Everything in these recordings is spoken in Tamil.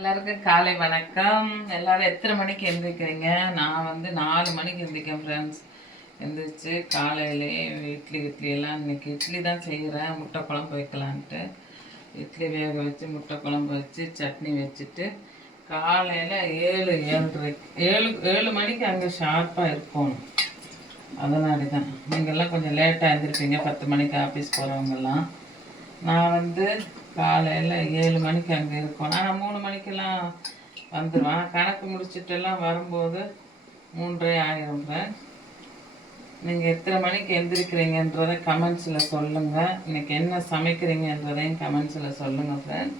எல்லாருக்கும் காலை வணக்கம். எல்லாரும் எத்தனை மணிக்கு எழுந்திருக்கிறீங்க நான் வந்து நாலு மணிக்கு எழுந்திருக்கேன் ஃப்ரெண்ட்ஸ் எழுந்திரிச்சு காலையிலே இட்லி இட்லி எல்லாம் இன்னைக்கு இட்லி தான் செய்கிறேன் முட்டை குழம்பு வைக்கலான்ட்டு. இட்லி வேக வச்சு முட்டை குழம்பு வச்சு சட்னி வச்சுட்டு காலையில் ஏழு ஏழரை ஏழு ஏழு மணிக்கு அங்கே ஷார்ப்பாக இருக்கணும் அதனால தான் நீங்கள்லாம் கொஞ்சம் லேட்டாக எழுந்திருப்பீங்க பத்து மணிக்கு ஆஃபீஸ் போகிறவங்கெல்லாம் நான் வந்து காலையில் ஏழு மணிக்கு அங்கே இருக்கணும் ஆனால் மூணு மணிக்கெல்லாம் வந்துடுவேன் கணக்கு முடிச்சுட்டெல்லாம் வரும்போது மூன்றே ஆயிரம் ஃப்ரெண்ட்ஸ் நீங்கள் எத்தனை மணிக்கு எந்திரிக்கிறீங்கன்றதை கமெண்ட்ஸில் சொல்லுங்கள் இன்னைக்கு என்ன சமைக்கிறீங்கன்றதையும் கமெண்ட்ஸில் சொல்லுங்கள் ஃப்ரெண்ட்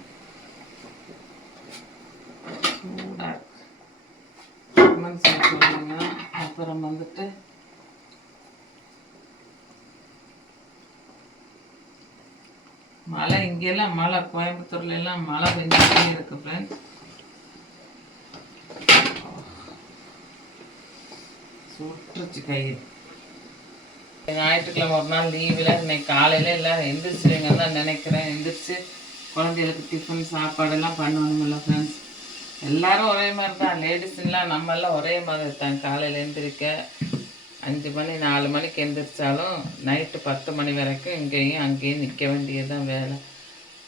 கமெண்ட்ஸில் சொல்லுங்கள் அப்புறம் வந்துட்டு மழை இங்கெல்லாம் மழை கோயம்புத்தூர்ல எல்லாம் மழை பெஞ்சிட்டே இருக்கு ஃப்ரெண்ட்ஸ் சுற்றுச்சு கை. ஞாயிற்றுக்கிழமை ஒரு நாள் லீவில் இன்னைக்கு காலையில் எல்லாம் எந்திரிச்சிருவீங்கன்னு தான் நினைக்கிறேன். எந்திரிச்சு குழந்தைகளுக்கு டிஃபன் சாப்பாடெல்லாம் பண்ணணுமில்ல ஃப்ரெண்ட்ஸ் எல்லாரும் ஒரே மாதிரி தான். லேடிஸ்லாம் நம்ம எல்லாம் ஒரே மாதிரி தான். காலையில் எந்திரிக்க அஞ்சு மணி நாலு மணிக்கு எந்திரிச்சாலும் நைட்டு பத்து மணி வரைக்கும் இங்கேயும் அங்கேயும் நிற்க வேண்டியதுதான் வேலை.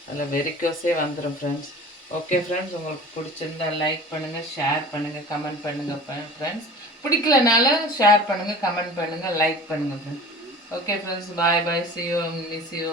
அதில் வெறிக்கோஸே வந்துடும் ஃப்ரெண்ட்ஸ் ஓகே ஃப்ரெண்ட்ஸ் உங்களுக்கு பிடிச்சிருந்தா லைக் பண்ணுங்கள் ஷேர் பண்ணுங்கள் கமெண்ட் பண்ணுங்கள் ஃப்ரெண்ட்ஸ் பிடிக்கலனால ஷேர் பண்ணுங்கள் கமெண்ட் பண்ணுங்கள் லைக் பண்ணுங்கள் friends okay friends bye bye ciao miss you